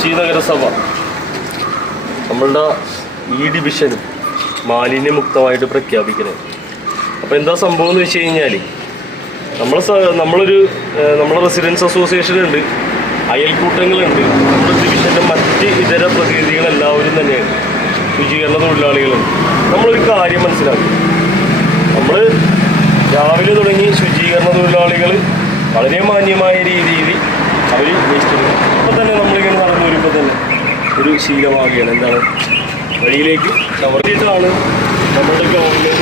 കൊച്ചി നഗരസഭ നമ്മളുടെ ഈ ഡിവിഷനും മാലിന്യമുക്തമായിട്ട് പ്രഖ്യാപിക്കുന്നത് അപ്പോൾ എന്താ സംഭവം എന്ന് വെച്ച് കഴിഞ്ഞാൽ നമ്മൾ നമ്മളൊരു നമ്മുടെ റെസിഡൻസ് അസോസിയേഷൻ ഉണ്ട് അയൽക്കൂട്ടങ്ങളുണ്ട് നമ്മുടെ ഡിവിഷന്റെ മറ്റ് ഇതര പ്രതിനിധികളെല്ലാവരും തന്നെയാണ്. ശുചീകരണ തൊഴിലാളികളുണ്ട്. നമ്മളൊരു കാര്യം മനസ്സിലാക്കി. നമ്മൾ രാവിലെ തുടങ്ങി ശുചീകരണ തൊഴിലാളികൾ വളരെ മാന്യമായ രീതിയിൽ അവർ വേസ്റ്റ് ഇടും തന്നെ നമ്മളിങ്ങനെ നടന്നു വരുമ്പോൾ തന്നെ ഒരു ശീലമാകുകയാണ്. എന്താണ്? വഴിയിലേക്ക് ഷവറിയിട്ടാണ് നമ്മുടെ ഗവൺമെന്റ്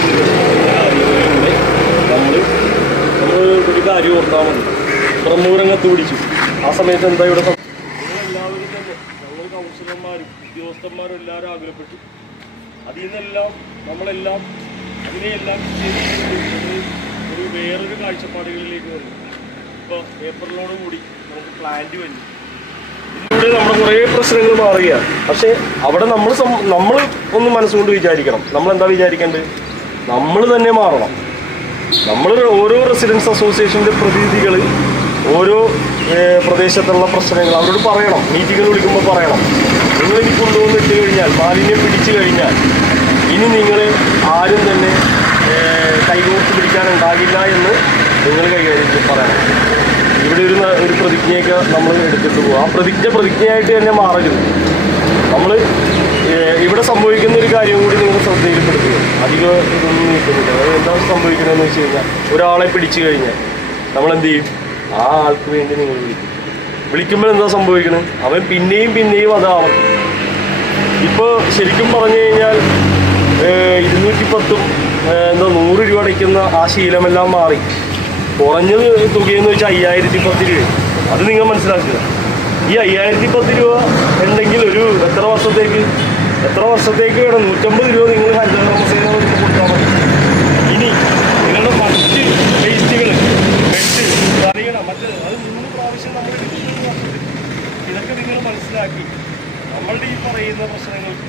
നമ്മൾ നമ്മൾ ഒരു കാര്യം ഓർത്താൽ മതി. ബ്രഹ്മപുരങ്ങത്ത് പിടിച്ചു. ആ സമയത്ത് എന്താ ഇവിടെ എല്ലാവരും തന്നെ ഞങ്ങൾ കൗൺസിലർമാരും ഉദ്യോഗസ്ഥന്മാരും എല്ലാവരും ആഗ്രഹപ്പെട്ടു. അതിൽ നിന്നെല്ലാം നമ്മളെല്ലാം അതിനെയെല്ലാം ഒരു വേറൊരു കാഴ്ചപ്പാടുകളിലേക്ക് വന്നു. ഇപ്പോൾ ഏപ്രിലോട് കൂടി നമുക്ക് പ്ലാന്റ് വന്നു. ഇതിലൂടെ നമ്മുടെ കുറേ പ്രശ്നങ്ങൾ മാറുകയാണ് പക്ഷേ അവിടെ നമ്മൾ നമ്മൾ ഒന്ന് മനസ്സുകൊണ്ട് വിചാരിക്കണം. നമ്മൾ എന്താ വിചാരിക്കേണ്ടത്? നമ്മൾ തന്നെ മാറണം. നമ്മൾ ഓരോ റെസിഡൻസ് അസോസിയേഷന്റെ പ്രതിനിധികൾ ഓരോ പ്രദേശത്തുള്ള പ്രശ്നങ്ങൾ അവരോട് പറയണം. മീറ്റിങ്ങിൽ വിളിക്കുമ്പോൾ പറയണം. നിങ്ങൾ ഇനി കൊണ്ടുവന്ന് ഇട്ട് കഴിഞ്ഞാൽ മാലിന്യം പിടിച്ചു കഴിഞ്ഞാൽ ഇനി നിങ്ങൾ ആരും തന്നെ കൈകോർത്ത് പിടിക്കാനുണ്ടാകില്ല എന്ന് നിങ്ങൾ കൈകാര്യം പറയണം. ഇവിടെ ഒരു ഒരു പ്രതിജ്ഞയൊക്കെ നമ്മൾ എടുത്തിട്ട് പോകും ആ പ്രതിജ്ഞ പ്രതിജ്ഞയായിട്ട് തന്നെ മാറരുത്. നമ്മൾ ഇവിടെ സംഭവിക്കുന്ന ഒരു കാര്യം കൂടി നിങ്ങൾ ശ്രദ്ധയിൽപ്പെടുത്തുക. അധികം ഇതൊന്നും നീക്കുന്നില്ല അതായത് എന്താ സംഭവിക്കുന്നതെന്ന് വെച്ച് കഴിഞ്ഞാൽ ഒരാളെ പിടിച്ചു കഴിഞ്ഞാൽ നമ്മൾ എന്ത് ചെയ്യും? ആ ആൾക്ക് വേണ്ടി നിങ്ങൾ വിളിക്കും. വിളിക്കുമ്പോൾ എന്താ സംഭവിക്കുന്നത് അവൻ പിന്നെയും പിന്നെയും അതാവും ഇപ്പോൾ ശരിക്കും പറഞ്ഞു കഴിഞ്ഞാൽ ഇരുന്നൂറ്റി പത്തും എന്താ നൂറ് രൂപ അടയ്ക്കുന്ന ആ ശീലമെല്ലാം മാറി. കുറഞ്ഞത് തുകയെന്ന് വെച്ചാൽ അയ്യായിരത്തി പത്ത് രൂപ അത് നിങ്ങൾ മനസ്സിലാക്കുക. ഈ അയ്യായിരത്തി പത്ത് രൂപ ഉണ്ടെങ്കിൽ ഒരു എത്ര വർഷത്തേക്ക്? എത്ര വർഷത്തേക്ക് വേണം? നൂറ്റമ്പത് രൂപ നിങ്ങൾ ഹരിതകർമ്മസേന കൊടുത്താൽ മതി ഇനി നിങ്ങളുടെ മറ്റ് വേസ്റ്റുകൾ വെട്ട് തറിയണം മറ്റ് അത് മൂന്ന് പ്രാവശ്യം നമ്മൾ എടുക്കുന്നത് വർഷത്തിൽ ഇതൊക്കെ നിങ്ങൾ മനസ്സിലാക്കി നമ്മളുടെ ഈ പറയുന്ന പ്രശ്നങ്ങൾക്ക്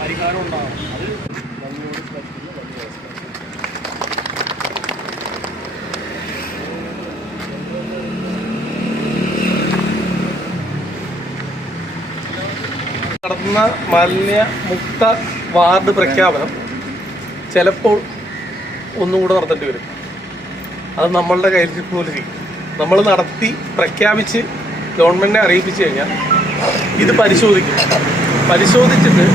പരിഹാരം ഉണ്ടാകും അത് നന്ദിയോട് സ്മരിക്കുന്ന വലിയ അവസ്ഥ നടത്തുന്ന മാലിന്യ മുക്ത വാർഡ് പ്രഖ്യാപനം ചിലപ്പോൾ ഒന്നും കൂടെ നടത്തേണ്ടി വരും. അത് നമ്മളുടെ കയ്യിൽ പോലെ ഇരിക്കും. നമ്മൾ നടത്തി പ്രഖ്യാപിച്ച് ഗവൺമെന്റിനെ അറിയിപ്പിച്ചു കഴിഞ്ഞാൽ ഇത് പരിശോധിക്കും. പരിശോധിച്ചിട്ട്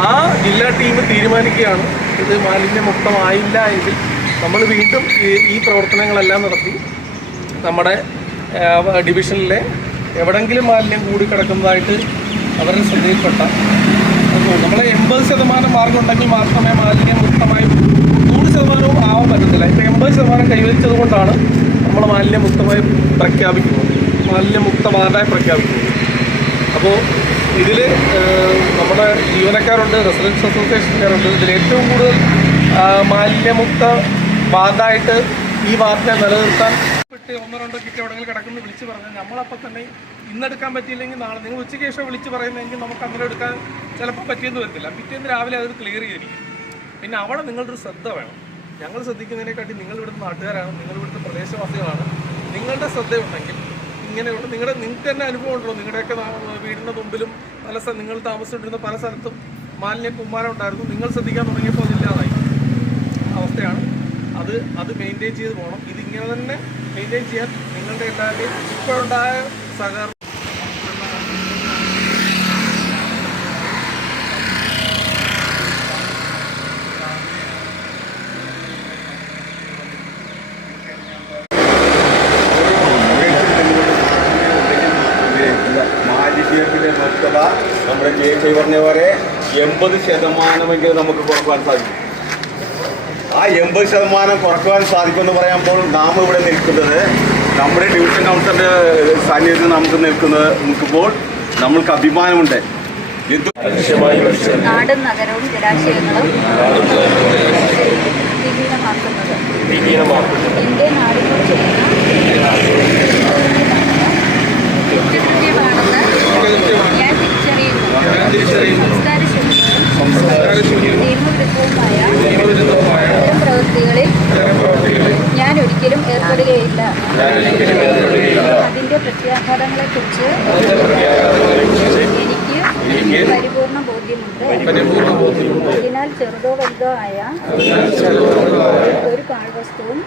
ആ ജില്ലാ ടീം തീരുമാനിക്കുകയാണ് ഇത് മാലിന്യമുക്തമായില്ല എങ്കിൽ നമ്മൾ വീണ്ടും ഈ- പ്രവർത്തനങ്ങളെല്ലാം നടത്തി നമ്മുടെ ഡിവിഷനിലെ എവിടെങ്കിലും മാലിന്യം കൂടിക്കിടക്കുന്നതായിട്ട് അവരുടെ ശ്രദ്ധയിൽപ്പെട്ട നമ്മളെ എൺപത് ശതമാനം മാർഗം ഉണ്ടെങ്കിൽ മാത്രമേ മാലിന്യം മുക്തമായി നൂറ് ശതമാനവും ആവാൻ പറ്റത്തില്ല. ഇപ്പോൾ എൺപത് ശതമാനം കൈവരിച്ചത് കൊണ്ടാണ് നമ്മൾ മാലിന്യം മുക്തമായി പ്രഖ്യാപിക്കുന്നത്. മാലിന്യമുക്ത വാർഡായി പ്രഖ്യാപിക്കുന്നത്. അപ്പോൾ ഇതിൽ നമ്മുടെ ജീവനക്കാരുണ്ട് റെസിഡൻസ് അസോസിയേഷൻകാരുണ്ട്. ഇതിൽ ഏറ്റവും കൂടുതൽ മാലിന്യമുക്ത വാർഡായിട്ട് ഈ വാർഡിനെ നിലനിർത്താൻ പെട്ട് ഒന്നോ രണ്ടോ കിറ്റ് എവിടെയെങ്കിലും കിടക്കുന്നു വിളിച്ച് പറഞ്ഞാൽ നമ്മളപ്പോൾ തന്നെ ഇന്നെടുക്കാൻ പറ്റിയില്ലെങ്കിൽ നാളെ നിങ്ങൾ ഉച്ചയ്ക്ക് ശേഷം വിളിച്ച് പറയുന്നതെങ്കിൽ നമുക്ക് അങ്ങനെ എടുക്കാൻ ചിലപ്പോൾ പറ്റിയെന്ന് വരത്തില്ല. പിറ്റേന്ന് രാവിലെ അതൊരു ക്ലിയർ ചെയ്തിരിക്കും. പിന്നെ അവിടെ നിങ്ങളുടെ ശ്രദ്ധ വേണം. ഞങ്ങൾ ശ്രദ്ധിക്കുന്നതിനെക്കാട്ടി നിങ്ങൾ ഇവിടുത്തെ നാട്ടുകാരാണ് നിങ്ങൾ ഇവിടുത്തെ പ്രദേശവാസികളാണ്. നിങ്ങളുടെ ശ്രദ്ധയുണ്ടെങ്കിൽ ഇങ്ങനെയുള്ള നിങ്ങളുടെ നിങ്ങൾക്ക് തന്നെ അനുഭവം ഉണ്ടല്ലോ. നിങ്ങളുടെയൊക്കെ വീടിന്റെ മുമ്പിലും പല നിങ്ങൾ താമസിച്ചുകൊണ്ടിരുന്ന പല സ്ഥലത്തും മാലിന്യ കുമ്മാരം ഉണ്ടായിരുന്നു. നിങ്ങൾ ശ്രദ്ധിക്കാൻ തുടങ്ങിയപ്പോൾ അതില്ലാതായി. അവസ്ഥയാണ് അത് അത് മെയിന്റെയിൻ ചെയ്ത് പോകണം. ഇതിങ്ങനെ തന്നെ മെയിന്റെയിൻ ചെയ്യാൻ നിങ്ങളുടെ എല്ലാവരുടെയും ഇപ്പോഴുണ്ടായ സഹകരണം. നമ്മുടെ ജെ കെ പറഞ്ഞ പോലെ എൺപത് ശതമാനമെങ്കിലും നമുക്ക് കുറയ്ക്കാൻ സാധിക്കും. ആ എൺപത് ശതമാനം കുറക്കുവാൻ സാധിക്കുമെന്ന് പറയുമ്പോൾ നാം ഇവിടെ നിൽക്കുന്നത്. നമ്മുടെ ഡിവിഷൻ കൗൺസിലിന്റെ സാന്നിധ്യത്തിൽ നമുക്ക് നിൽക്കുന്നത് നിൽക്കുമ്പോൾ നമ്മൾക്ക് അഭിമാനമുണ്ട്. നാടും നഗരവും ജലാശയങ്ങളും നാടിനോട് ചെയ്യുന്ന ഏർപ്പെടുകയില്ല അതിന്റെ പ്രത്യാഘാതങ്ങളെക്കുറിച്ച് എനിക്ക് പരിപൂർണ ബോധ്യമുണ്ട്. അതിനാൽ ചെറുതോ വലുതോ ആയ ഒരു പാഴ്വസ്തുവും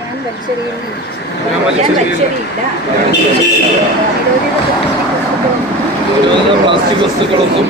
ഞാൻ വലിച്ചെറിയുന്നു ഞാൻ. വലിച്ചെറിയില്ല. നിരോധിത പ്ലാസ്റ്റിക് വസ്തുക്കളൊന്നും